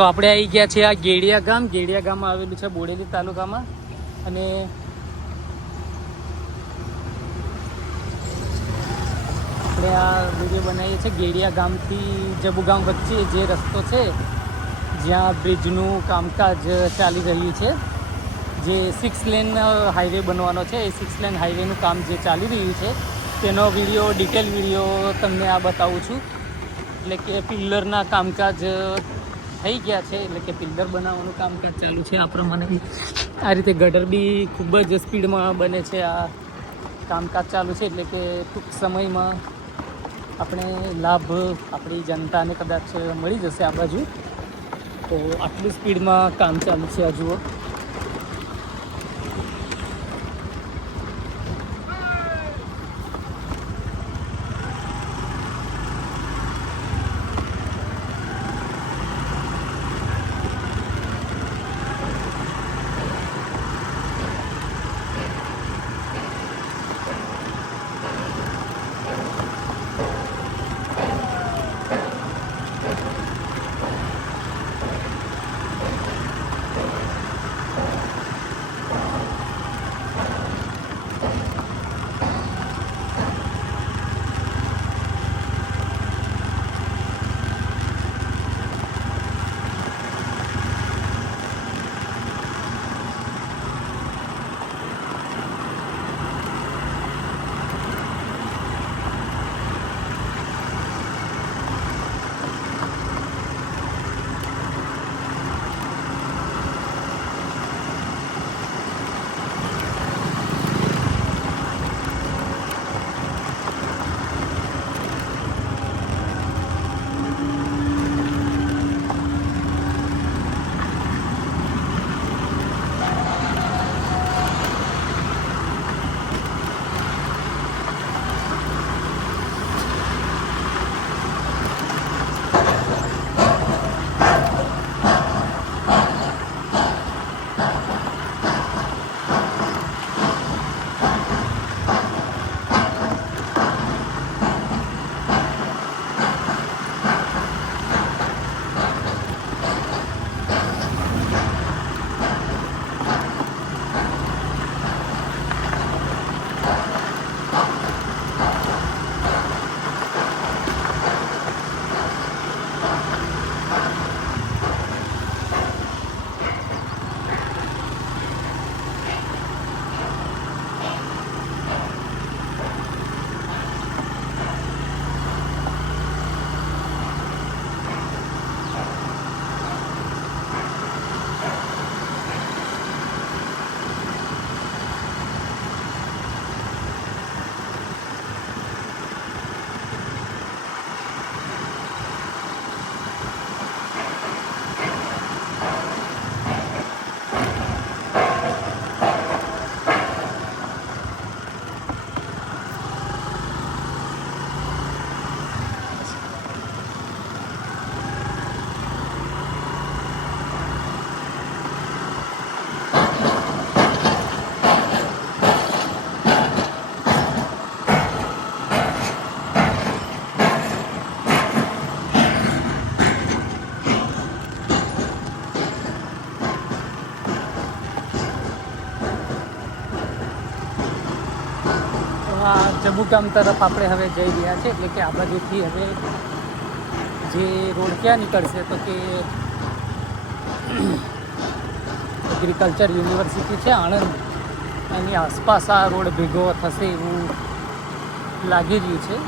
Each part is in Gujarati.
તો આપણે આવી ગયા છે આ ગેડિયા ગામમાં આવેલું છે બોડેલી તાલુકામાં. અને આપણે આ વિડીયો બનાવીએ છીએ ગેડિયા ગામથી જબુ ગામ વચ્ચે જે રસ્તો છે જ્યાં બ્રિજનું કામકાજ ચાલી રહ્યું છે, જે 6 લેન હાઈવે બનવાનો છે. એ 6 લેન હાઈવેનું કામ જે ચાલી રહ્યું છે તેનો વિડીયો, ડિટેલ વિડીયો તમને આ બતાવું છું. એટલે કે પિલ્લરના કામકાજ થઈ ગયા છે, એટલે કે પિલ્લર બનાવવાનું કામકાજ ચાલુ છે. આ પ્રમાણે આ રીતે ગટર બી ખૂબ જ સ્પીડમાં બને છે. આ કામકાજ ચાલુ છે એટલે કે ટૂંક સમયમાં આપણે લાભ આપણી જનતાને કદાચ મળી જશે આ બાજુ. તો આટલી સ્પીડમાં કામ ચાલુ છે. આ જુઓ, જબુ ગામ તરફ આપણે હવે જઈ રહ્યા છે. એટલે કે આ બાજુથી હવે જે રોડ ક્યાં નીકળશે તો કે એગ્રીકલ્ચર યુનિવર્સિટી છે આણંદ, એની આસપાસ આ રોડ ભેગો થશે એવું લાગી રહ્યું છે.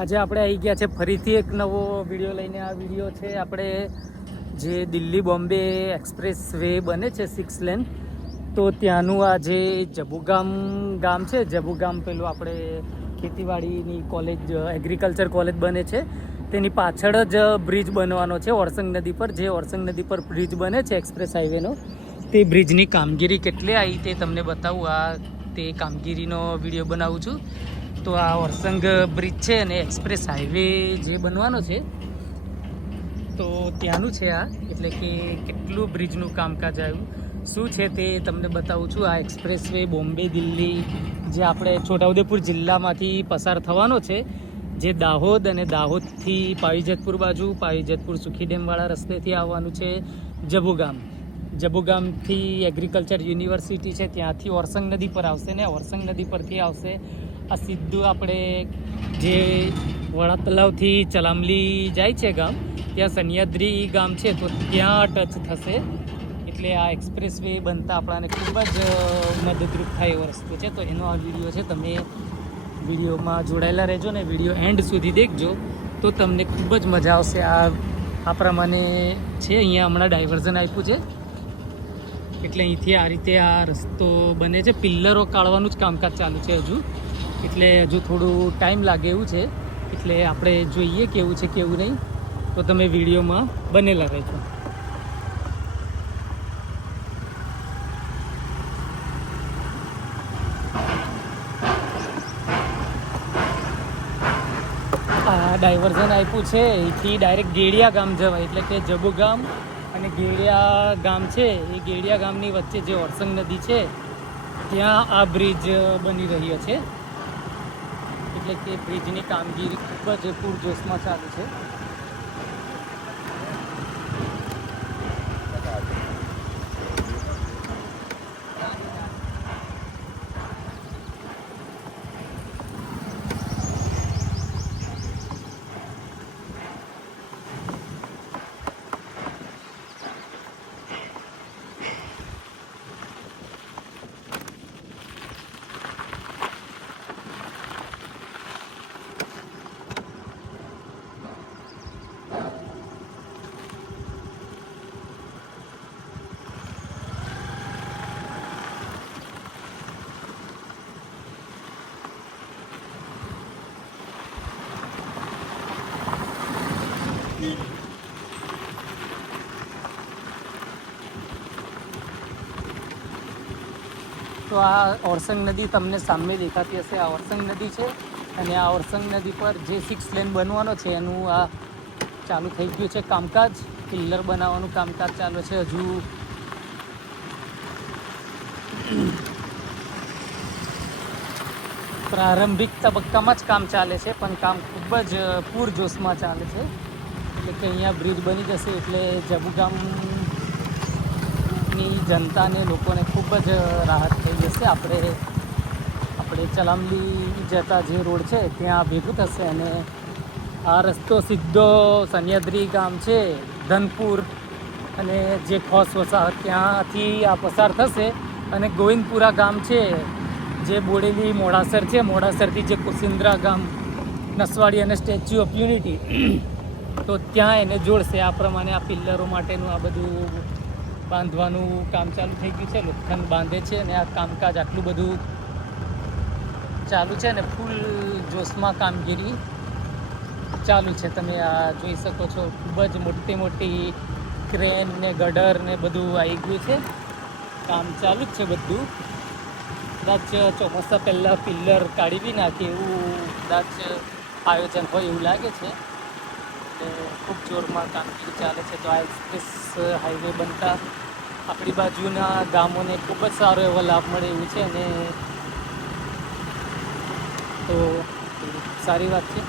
આજે આપણે આવી ગયા છે ફરીથી એક નવો વિડીયો લઈને. આ વિડીયો છે આપણે જે દિલ્હી બોમ્બે એક્સપ્રેસ વે બને છે 6 લેન, તો ત્યાંનું આ જે જબુગામ ગામ છે, જબુગામ પેલું આપણે ખેતીવાડીની કોલેજ એગ્રીકલ્ચર કોલેજ બને છે તેની પાછળ જ બ્રિજ બનવાનો છે ઓરસંગ નદી પર. જે ઓરસંગ નદી પર બ્રિજ બને છે એક્સપ્રેસ હાઈવેનો, તે બ્રિજની કામગીરી કેટલી આવી તે તમને બતાવું. આ તે કામગીરીનો વિડીયો બનાવું છું. તો આ ઓરસંગ બ્રિજ છે અને એક્સપ્રેસ હાઈવે જે બનવાનો છે તો ત્યાંનું છે આ. એટલે કે કેટલું બ્રિજનું કામકાજ આવ્યું શું છે તે તમને બતાવું છું. આ એક્સપ્રેસ વે બોમ્બે દિલ્હી જે આપણે છોટાઉદેપુર જિલ્લામાંથી પસાર થવાનો છે, જે દાહોદ અને દાહોદથી પાવીજતપુર બાજુ, પાવીજતપુર સુખી ડેમવાળા રસ્તેથી આવવાનું છે જબુગામ. જબુગામથી એગ્રીકલ્ચર યુનિવર્સિટી છે ત્યાંથી ઓરસંગ નદી પર આવશે ને ઓરસંગ નદી પરથી આવશે આ સીધું આપણે જે વડા તલાવથી ચલામલી જાય છે ગામ, ત્યાં સનિયાદ્રી ગામ છે તો ત્યાં ટચ થશે. એટલે આ એક્સપ્રેસ વે બનતા આપણાને ખૂબ જ મદદરૂપ થાય એવો રસ્તો છે. તો એનો આ વિડીયો છે, તમે વિડીયોમાં જોડાયેલા રહેજો ને વિડીયો એન્ડ સુધી દેખજો તો તમને ખૂબ જ મજા આવશે. આ પ્રમાણે છે, અહીંયા હમણાં ડાયવર્ઝન આપ્યું છે એટલે અહીંથી આ રીતે આ રસ્તો બને છે. પિલ્લરો કાઢવાનું જ કામકાજ ચાલુ છે હજુ, એટલે હજુ થોડું ટાઈમ લાગે એવું છે. એટલે આપણે જોઈએ કેવું છે કેવું નહીં, તો તમે વિડીયોમાં બનેલા રહેજો. આ ડાયવર્ઝન આપ્યું છે અહીંથી ડાયરેક્ટ ગેડિયા ગામ જવાય. એટલે કે જબુગામ અને ગેડિયા ગામ છે, એ ગેડિયા ગામની વચ્ચે જે ઓરસંગ નદી છે ત્યાં આ બ્રિજ બની રહ્યો છે. એટલે કે બ્રિજની કામગીરી ખૂબ જ પૂરજોશમાં ચાલુ છે. તો આ ઓરસંગ નદી તમને સામે દેખાતી હશે. આ ઓરસંગ નદી છે અને આ ઓરસંગ નદી પર જે 6 લેન બનવાનો છે એનું આ ચાલુ થઈ ગયું છે કામકાજ. પિલ્લર બનાવવાનું કામકાજ ચાલુ છે. હજુ પ્રારંભિક તબક્કામાં જ કામ ચાલે છે, પણ કામ ખૂબ જ પૂરજોશમાં ચાલે છે. એટલે કે અહીંયા બ્રિજ બની જશે એટલે જબુગામની જનતાને, લોકોને ખૂબ જ રાહત થઈ જશે. આપણે ચલામલી જતા જે રોડ છે ત્યાં ભેગું થશે અને આ રસ્તો સીધો સનિયાદ્રી ગામ છે, ધનપુર અને જે ખોસ વસાહત ત્યાંથી આ પસાર થશે અને ગોવિંદપુરા ગામ છે જે બોડેલી મોડાસર છે, મોડાસરથી જે કુસિન્દ્રા ગામ, નસવાડી અને સ્ટેચ્યુ ઓફ યુનિટી તો ત્યાં એને જોડશે. આ પ્રમાણે આ પિલ્લરો માટેનું આ બધું બાંધવાનું કામ ચાલુ થઈ ગયું છે. લોખંડ બાંધે છે અને આ કામકાજ આટલું બધું ચાલુ છે ને ફૂલ જોશમાં કામગીરી ચાલુ છે. તમે આ જોઈ શકો છો, ખૂબ જ મોટી મોટી ક્રેન ને ગટર ને બધું આવી ગયું છે. કામ ચાલુ જ છે બધું. કદાચ ચોમાસા પહેલાં પિલ્લર કાઢી બી નાખે એવું કદાચ આયોજન હોય એવું લાગે છે. એટલે ખૂબ જોરમાં કામગીરી ચાલે છે. તો આ એક્સપ્રેસ હાઈવે બનતા આપણી બાજુના ગામોને ખૂબ જ સારો એવો લાભ મળે એવું છે અને તો સારી વાત છે.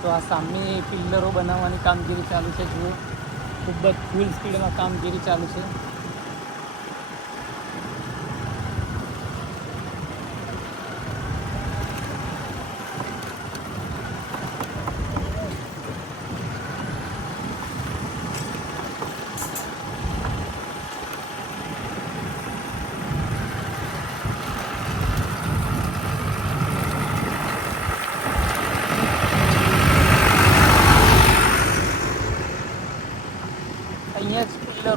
તો આ સામે પિલ્લરો બનાવવાની કામગીરી ચાલુ છે. જુઓ, ખૂબ જ ફૂલ સ્પીડમાં કામગીરી ચાલુ છે.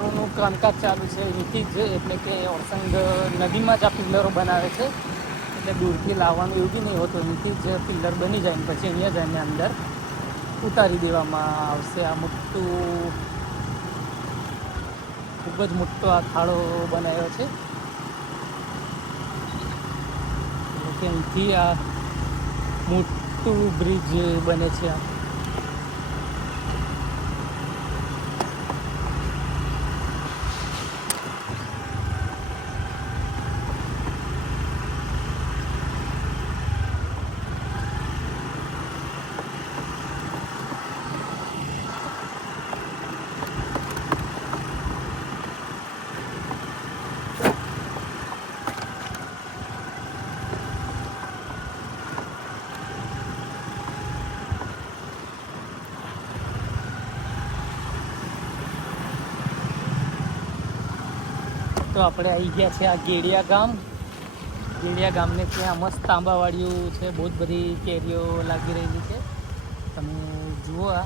પિલ્લરોનું કામકાજ ચાલુ છે અહીંથી જ, એટલે કે ઓરસંગ નદીમાં જ આ પિલ્લરો બનાવે છે, એટલે દૂરથી લાવવાનું એવું બી નહીં હોતું, અહીંથી જ પિલ્લર બની જાય ને પછી અહીંયા જઈને અંદર ઉતારી દેવામાં આવશે. આ મોટું, ખૂબ જ મોટો આ ખાડો બનાવ્યો છે, એટલે કે અહીંથી આ મોટું બ્રિજ બને છે. આ તો આપણે આવી ગયા છે આ ગેડિયા ગામ. ગેડિયા ગામને ત્યાં મસ્ત આંબાવાડીઓ છે, બહુ જ બધી કેરીઓ લાગી રહેલી છે. તમે જુઓ આ